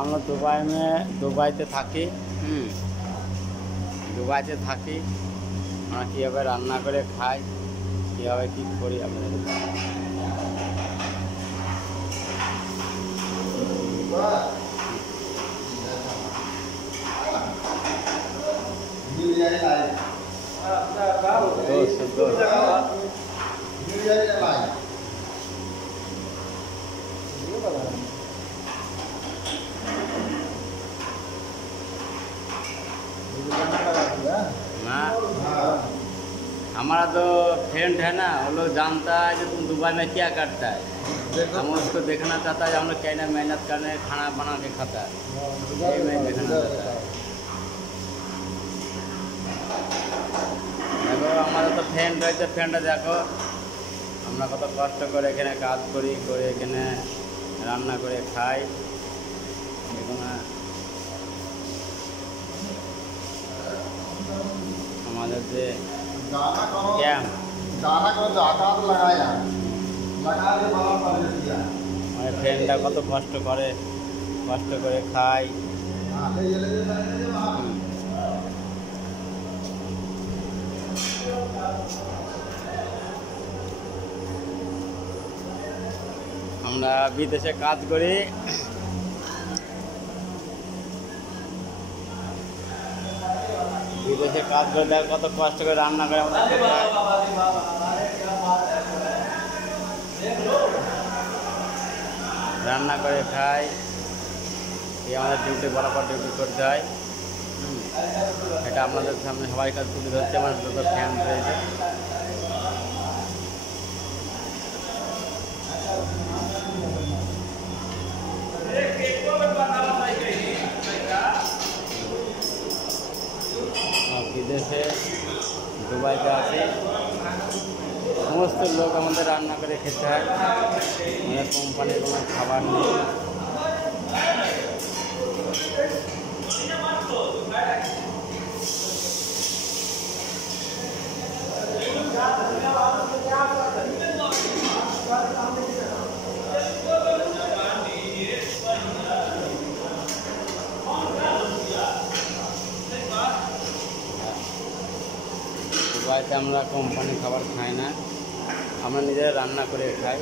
আমরা দুবাইতে থাকি। দুবাইতে থাকি, আমরা কীভাবে রান্না করে খাই, কীভাবে কী করি আপনাদের। ना हमारा तो फ्रेंड है ना, वो लोग जानता है कि तुम दुबई में क्या करता है। हम उसको देखना चाहता है हम लोग क्या मेहनत करने खाना बना के खाता है, ये मैं देखना चाहता है। देखो हमारा तो फ्रेंड रही, फ्रेंड देखो আমরা কত কষ্ট করে এখানে কাজ করি, করে এখানে রান্না করে খাই। এখানে আমাদের যে আমার ফ্রেন্ডরা কত কষ্ট করে খাই। আমরা বিদেশে কাজ করি, বিদেশে কাজ করে দেখ কত কষ্ট করে রান্না করে আমাদের রান্না করে খাই। এই আমাদের ডিউটি বরাবর ডিউটি করতে হয়। এটা আপনাদের সামনে সবাই কাজ তুলে ধরছে, আমার যত ফ্যান রয়েছে। বিদেশে দুবাইতে আছে, সমস্ত লোক আমাদের রান্না করে খেতে হয়। আমাদের কোম্পানির কোনো খাবার নেই। দুবাইতে আমরা কোম্পানি খাবার খাই না, আমরা নিজেরা রান্না করে খাই।